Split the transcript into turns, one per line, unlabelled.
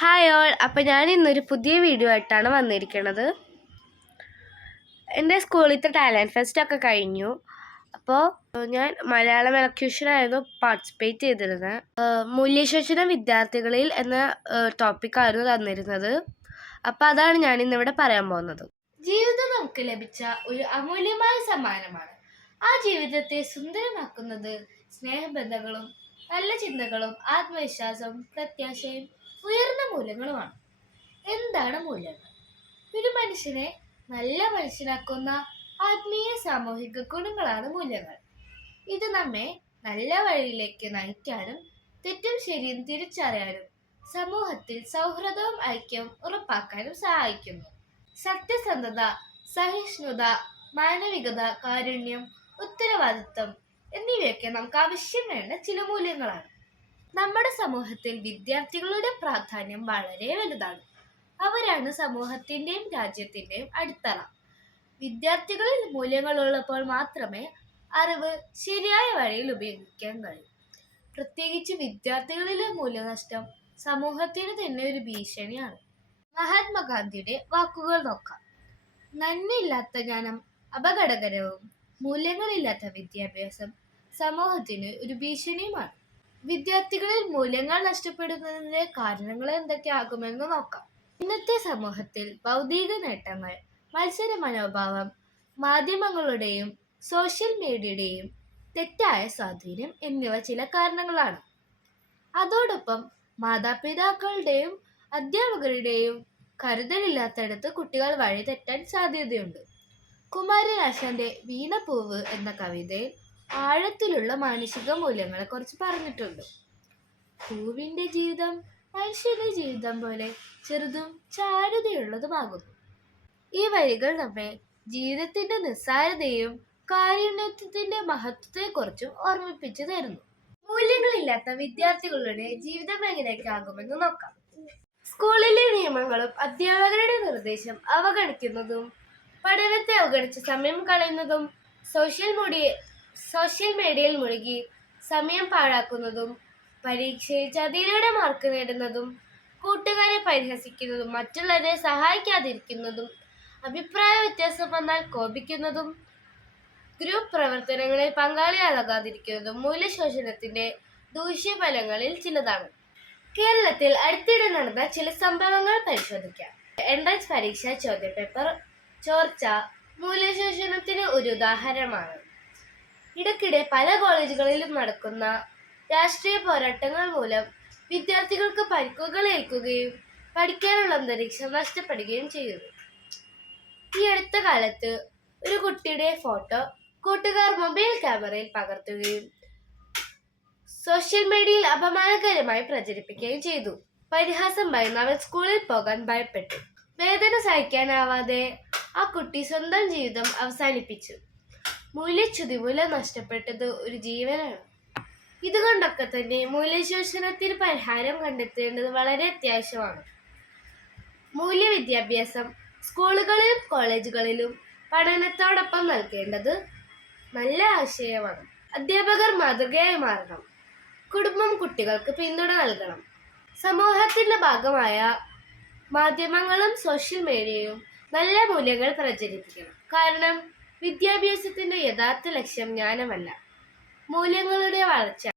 Hi all അപ്പോൾ ഞാൻ ഇന്നൊരു പുതിയ വീഡിയോ ആയിട്ടാണ് വന്നിരിക്കുന്നത് എന്റെ സ്കൂളിലത്തെ ടാലന്റ് ഫെസ്റ്റ് ഒക്കെ കഴിഞ്ഞു. അപ്പോൾ ഞാൻ മലയാളം എലക്യൂഷനായിരുന്നു പാർട്ടിസിപ്പേറ്റ് ചെയ്തിരുന്നത് മൂല്യശോഷണ വിദ്യാർത്ഥികളിൽ എന്ന ടോപ്പിക്കായിരുന്നു തന്നിരുന്നത്. അപ്പോൾ അതാണ് ഞാൻ ഇന്നിവിടെ പറയാൻ പോകുന്നത്. ജീവിതം നമുക്ക് ലഭിച്ച ഒരു അമൂല്യമായ സമ്മാനമാണ്. ആ ജീവിതത്തെ സുന്ദരമാക്കുന്നത് സ്നേഹബന്ധങ്ങളും നല്ല ചിന്തകളും ആത്മവിശ്വാസവും പ്രത്യാശയും മൂല്യങ്ങളുമാണ് എന്താണ് മൂല്യങ്ങൾ? ഒരു മനുഷ്യനെ നല്ല മനുഷ്യനാക്കുന്ന ആത്മീയ സാമൂഹിക ഗുണങ്ങളാണ് മൂല്യങ്ങൾ. ഇത് നമ്മെ നല്ല വഴിയിലേക്ക് നയിക്കാനും തെറ്റും ശരിയും തിരിച്ചറിയാനും സമൂഹത്തിൽ സൗഹൃദവും ഐക്യവും ഉറപ്പാക്കാനും സഹായിക്കുന്നു. സത്യസന്ധത സഹിഷ്ണുത മാനവികത കാരുണ്യം ഉത്തരവാദിത്വം എന്നിവയൊക്കെ നമുക്ക് ആവശ്യം വേണ്ട ചില മൂല്യങ്ങളാണ്. നമ്മുടെ സമൂഹത്തിൽ വിദ്യാർത്ഥികളുടെ പ്രാധാന്യം വളരെ വലുതാണ്. അവരാണ് സമൂഹത്തിന്റെയും രാജ്യത്തിന്റെയും അടിത്തറ. വിദ്യാർത്ഥികളിൽ മൂല്യങ്ങളുള്ളപ്പോൾ മാത്രമേ അറിവ് ശരിയായ വഴിയിൽ ഉപയോഗിക്കാൻ കഴിയൂ. പ്രത്യേകിച്ച് വിദ്യാർത്ഥികളിലെ മൂല്യനഷ്ടം സമൂഹത്തിന് തന്നെ ഒരു ഭീഷണിയാണ്. മഹാത്മാഗാന്ധിയുടെ വാക്കുകൾ നോക്കാം. നന്മയില്ലാത്ത ജ്ഞാനം അപകടകരവും മൂല്യങ്ങളില്ലാത്ത വിദ്യാഭ്യാസം സമൂഹത്തിന് ഒരു ഭീഷണിയുമാണ്. വിദ്യാർത്ഥികളിൽ മൂല്യങ്ങൾ നഷ്ടപ്പെടുന്നതിന്റെ കാരണങ്ങൾ എന്തൊക്കെയാകുമെന്ന് നോക്കാം. ഇന്നത്തെ സമൂഹത്തിൽ ഭൗതിക നേട്ടങ്ങൾ മത്സര മനോഭാവം മാധ്യമങ്ങളുടെയും സോഷ്യൽ മീഡിയയുടെയും തെറ്റായ സ്വാധീനം എന്നിവ ചില കാരണങ്ങളാണ്. അതോടൊപ്പം മാതാപിതാക്കളുടെയും അധ്യാപകരുടെയും കരുതലില്ലാത്തടത്ത് കുട്ടികൾ വഴിതെറ്റാൻ സാധ്യതയുണ്ട്. കുമാരനാശാന്റെ വീണപൂവ് എന്ന കവിതയിൽ ആഴത്തിലുള്ള മാനസിക മൂല്യങ്ങളെ കുറിച്ച് പറഞ്ഞിട്ടുണ്ട്. പൂവിന്റെ ജീവിതം മനുഷ്യന്റെ ജീവിതം പോലെ ചെറുതും ചാരുതയുള്ളതുമാകുന്നു. ഈ വരികൾ നമ്മെ ജീവിതത്തിന്റെ നിസ്സാരതയും കാരുണ്യത്തിന്റെ മഹത്വത്തെക്കുറിച്ചും ഓർമ്മിപ്പിച്ചു തരുന്നു. മൂല്യങ്ങളില്ലാത്ത വിദ്യാർത്ഥികളുടെ ജീവിതം എങ്ങനെയൊക്കെയാകുമെന്ന് നോക്കാം. സ്കൂളിലെ നിയമങ്ങളും അധ്യാപകരുടെ നിർദ്ദേശം അവഗണിക്കുന്നതും പഠനത്തെ അവഗണിച്ച് സമയം കളയുന്നതും സോഷ്യൽ മീഡിയ സോഷ്യൽ മീഡിയയിൽ മുഴുകി സമയം പാഴാക്കുന്നതും പരീക്ഷയിൽ ചതിയുടെ മാർക്ക് നേടുന്നതും കൂട്ടുകാരെ പരിഹസിക്കുന്നതും മറ്റുള്ളവരെ സഹായിക്കാതിരിക്കുന്നതും അഭിപ്രായ വ്യത്യാസം വന്നാൽ കോപിക്കുന്നതും ഗ്രൂപ്പ് പ്രവർത്തനങ്ങളിൽ പങ്കാളിയാകാതിരിക്കുന്നതും മൂല്യശോഷണത്തിന്റെ ദൂഷ്യഫലങ്ങളിൽ ചിലതാണ്. കേരളത്തിൽ അടുത്തിടെ നടന്ന ചില സംഭവങ്ങൾ പരിശോധിക്കാം. എൻട്രൻസ് പരീക്ഷ ചോദ്യപേപ്പർ ചോർച്ച മൂല്യശോഷണത്തിന് ഒരു ഉദാഹരണമാണ്. ഇടയ്ക്കിടെ പല കോളേജുകളിലും നടക്കുന്ന രാഷ്ട്രീയ പോരാട്ടങ്ങൾ മൂലം വിദ്യാർത്ഥികൾക്ക് പരിക്കുകൾ ഏൽക്കുകയും പഠിക്കാനുള്ള അന്തരീക്ഷം നഷ്ടപ്പെടുകയും ചെയ്യുന്നു. ഈ അടുത്ത കാലത്ത് ഒരു കുട്ടിയുടെ ഫോട്ടോ കൂട്ടുകാർ മൊബൈൽ ക്യാമറയിൽ പകർത്തുകയും സോഷ്യൽ മീഡിയയിൽ അപമാനകരമായി പ്രചരിപ്പിക്കുകയും ചെയ്തു. പരിഹാസം ഭയന്ന് അവൻ സ്കൂളിൽ പോകാൻ ഭയപ്പെട്ടു. വേദന സഹിക്കാനാവാതെ ആ കുട്ടി സ്വന്തം ജീവിതം അവസാനിപ്പിച്ചു. മൂല്യച്യുതി മൂലം നഷ്ടപ്പെട്ടത് ഒരു ജീവനാണ്. ഇതുകൊണ്ടൊക്കെ തന്നെ മൂല്യശോഷണത്തിന് പരിഹാരം കണ്ടെത്തേണ്ടത് വളരെ അത്യാവശ്യമാണ്. മൂല്യവിദ്യാഭ്യാസം സ്കൂളുകളിലും കോളേജുകളിലും പഠനത്തോടൊപ്പം നൽകേണ്ടത് നല്ല ആശയമാണ്. അധ്യാപകർ മാതൃകയായി മാറണം. കുടുംബം കുട്ടികൾക്ക് പിന്തുണ നൽകണം. സമൂഹത്തിന്റെ ഭാഗമായ മാധ്യമങ്ങളും സോഷ്യൽ മീഡിയയും നല്ല മൂല്യങ്ങൾ പ്രചരിപ്പിക്കണം. കാരണം വിദ്യാഭ്യാസത്തിന്റെ യഥാർത്ഥ ലക്ഷ്യം ജ്ഞാനമല്ല. മൂല്യങ്ങളുടെ വളർച്ച.